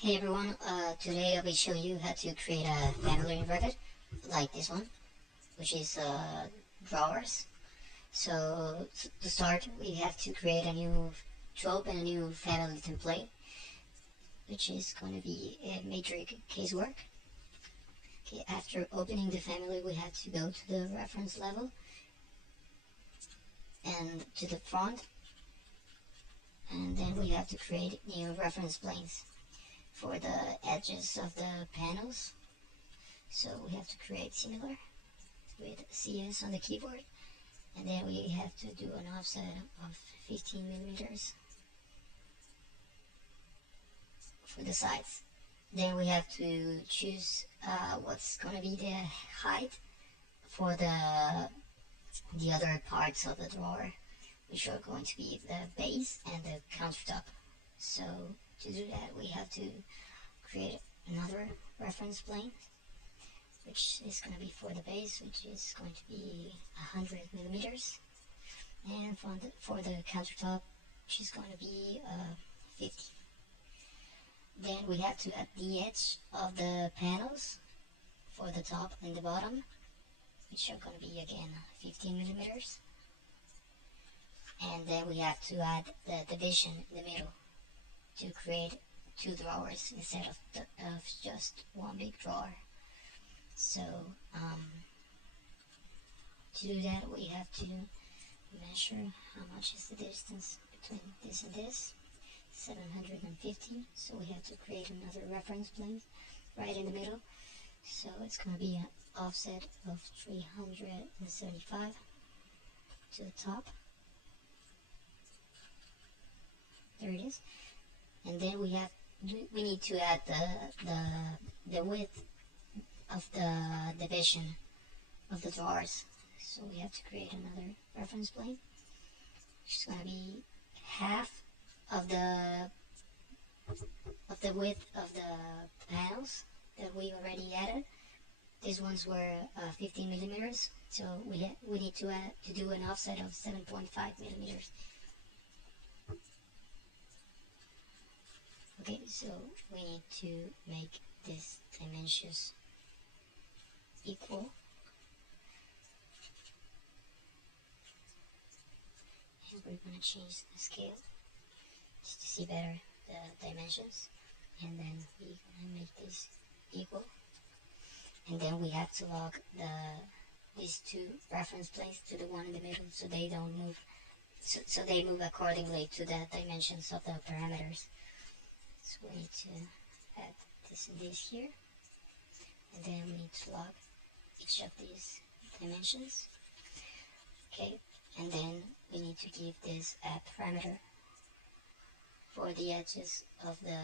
Hey everyone, today I will show you how to create a family in Revit, like this one, which is drawers. So to start, we have to create to open a new family template, which is going to be a matrix casework. Okay, after opening the family, we have to go to the reference level and to the front, and then we have to create new reference planes for the edges of the panels. So we have to create similar with CS on the keyboard, and then we have to do an offset of 15 millimeters for the sides. Then we have to choose what's going to be the height for the other parts of the drawer, which are going to be the base and the countertop. So to do that, we have to create another reference plane, which is going to be for the base, which is going to be 100 millimeters, and for the countertop, which is going to be 50. Then we have to add the edge of the panels for the top and the bottom, which are going to be again 15 millimeters. And then we have to add the division in the middle to create two drawers instead of just one big drawer. So to do that, we have to measure how much is the distance between this and this. 750, so we have to create another reference plane right in the middle. So it's going to be an offset of 375 to the top. There it is. And then we need to add the width of the division of the drawers. So we have to create another reference plane, which is going to be half of the width of the panels that we already added. These ones were 15 millimeters, so we need to do an offset of 7.5 millimeters. Okay, so we need to make these dimensions equal. And we're going to change the scale just to see better the dimensions, and then we're going to make this equal. And then we have to log these two reference planes to the one in the middle, so they don't move, so they move accordingly to the dimensions of the parameters. So we need to add this and this here, and then we need to log each of these dimensions. Okay, and then we need to give this a parameter for the edges of the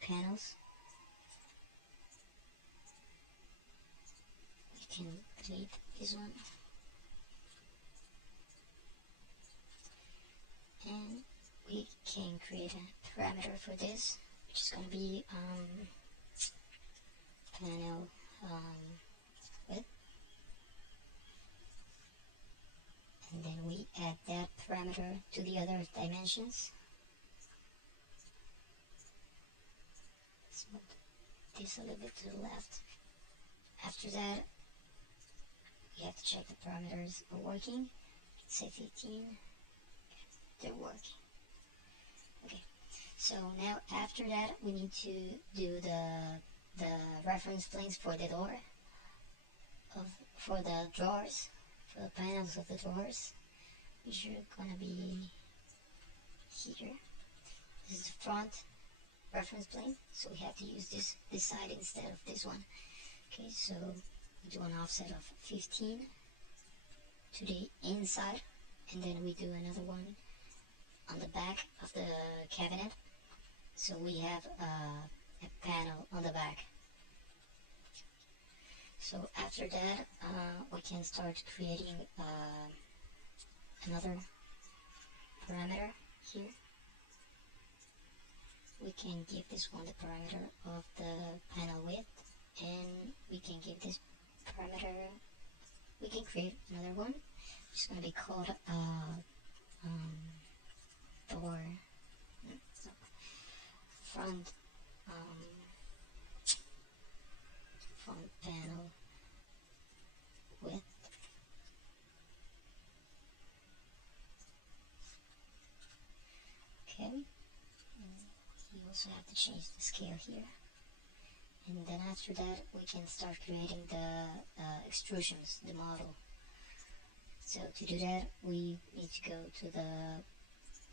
panels. We can delete this one, and we can create a parameter for this, which is going to be panel width, and then we add that parameter to the other dimensions. Let's move this a little bit to the left. After that, we have to check the parameters are working. Let's say 15. They're working. Okay, so now after that, we need to do the reference planes for the door, for the drawers, for the panels of the drawers, which are gonna be here. This is the front reference plane, so we have to use this side instead of this one. Okay, so we do an offset of 15 to the inside, and then we do another one on the back of the cabinet, so we have a panel on the back. So after that, we can start creating another parameter here. We can give this one the parameter of the panel width, and we can give this parameter, we can create another one, which is going to be called door front front panel width. Okay, you also have to change the scale here, and then after that we can start creating the extrusions, the model. So to do that we need to go to the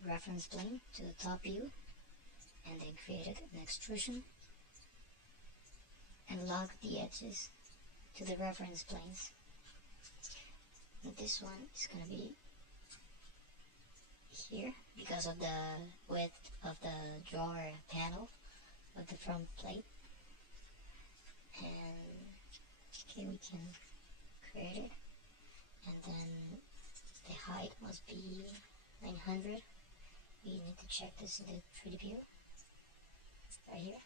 reference plane, to the top view, and then create an extrusion and lock the edges to the reference planes. And this one is going to be here because of the width of the drawer panel of the front plate. And okay, we can create it, and then the height must be 900. We need to check this in the 3D view right here.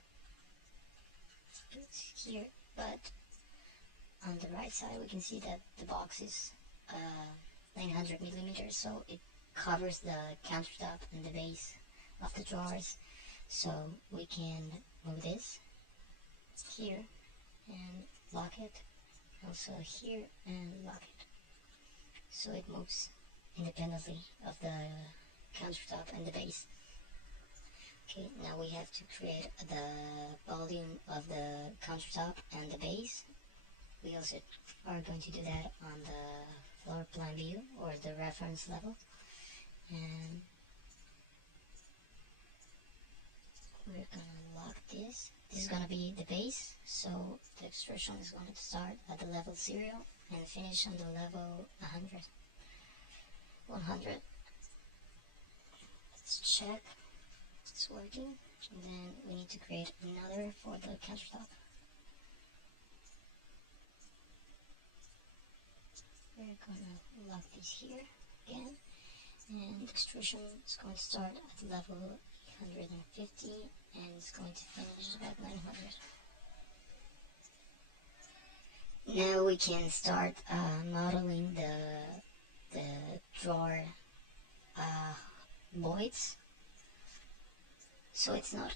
It's here, but on the right side we can see that the box is 900 millimeters, so it covers the countertop and the base of the drawers. So we can move this here and lock it, also here and lock it, so it moves independently of the countertop and the base. Okay, now we have to create the volume of the countertop and the base. We also are going to do that on the floor plan view or the reference level, and we're gonna lock this. This is gonna be the base, so the extrusion is going to start at the level 0 and finish on the level 100. Let's check it's working, and then we need to create another for the countertop. We're gonna lock this here again, and extrusion is going to start at level 150 and it's going to finish at 900. Now we can start modeling the drawer voids, so it's not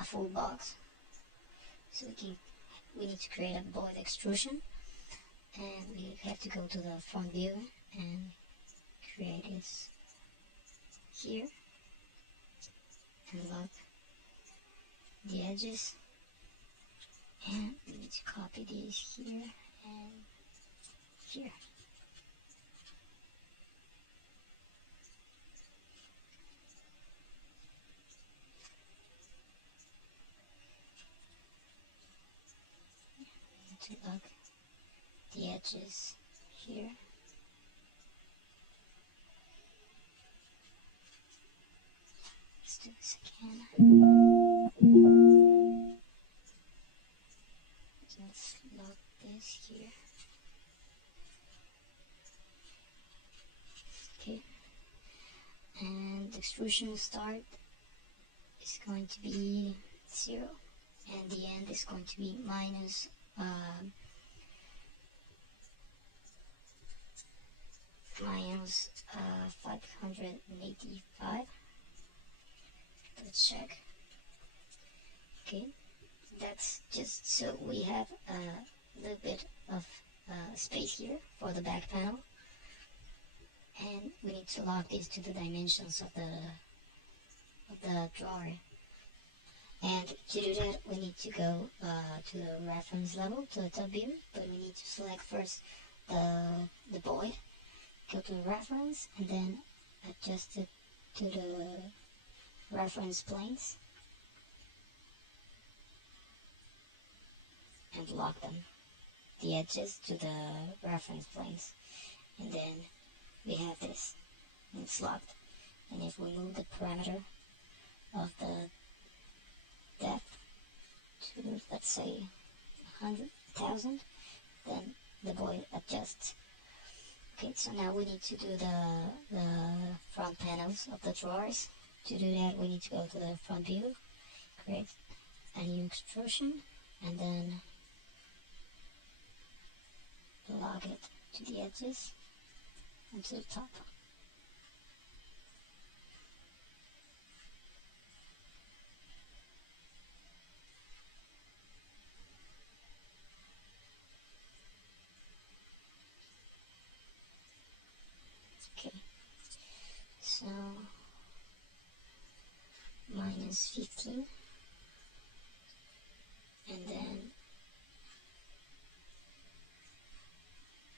a full box. So we need to create a void extrusion, and we have to go to the front view and create this here and lock the edges, and we need to copy these here and here. To lock the edges here. Let's do this again. Let's lock this here. Okay. And the extrusion start is going to be 0, and the end is going to be minus 585. Let's check. Okay, that's just so we have a little bit of space here for the back panel, and we need to lock these to the dimensions of the drawer. And to do that we need to go to the reference level, to the top view, but we need to select first the void, go to the reference, and then adjust it to the reference planes and lock them, the edges to the reference planes, and then we have this, and it's locked. And if we move the parameter of the depth to, let's say, 100,000, then the void adjusts. Okay, so now we need to do the front panels of the drawers. To do that we need to go to the front view, create a new extrusion, and then lock it to the edges and to the top. times 15, and then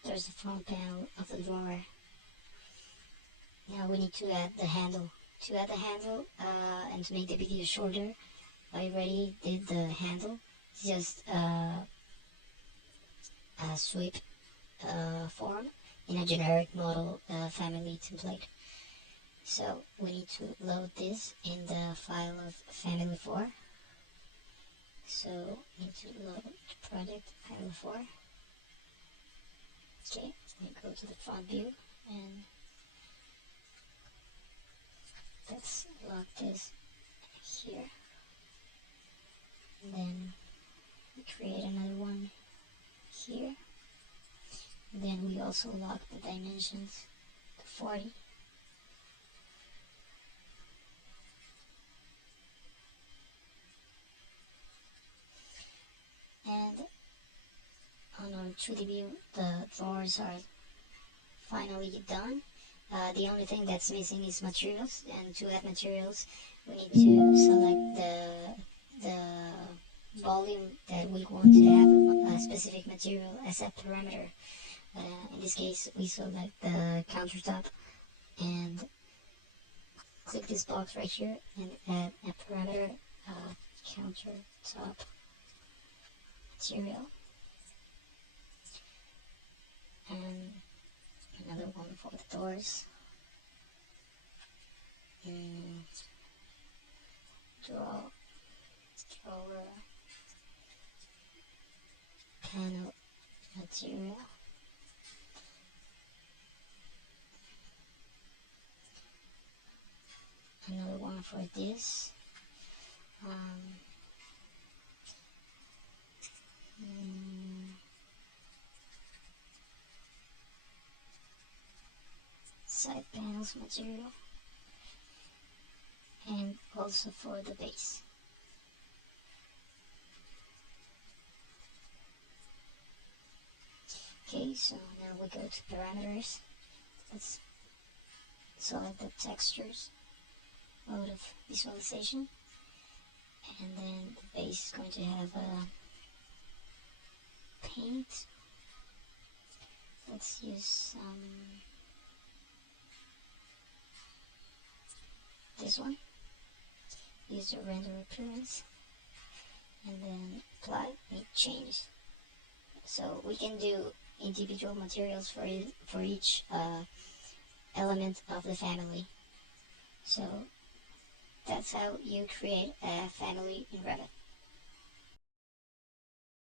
there's the front panel of the drawer. Now we need to add the handle. To add the handle and to make the video shorter, I already did the handle. It's just a sweep form in a generic model family template. So we need to load this in the file of family 4. So we need to load project family 4. Okay, we go to the front view and let's lock this here. And then we create another one here. And then we also lock the dimensions to 40. And on our 2D view, the drawers are finally done. The only thing that's missing is materials, and to add materials we need to select the volume that we want to have a specific material as a parameter. In this case we select the countertop and click this box right here and add a parameter countertop material, and another one for the doors. Drawer panel material. Another one for this. Side panels material, and also for the base. Okay, so now we go to parameters. Let's select the textures mode of visualization, and then the base is going to have a paint. Let's use this one. Use the render appearance, and then apply, make change. So we can do individual materials for each element of the family. So that's how you create a family in Revit.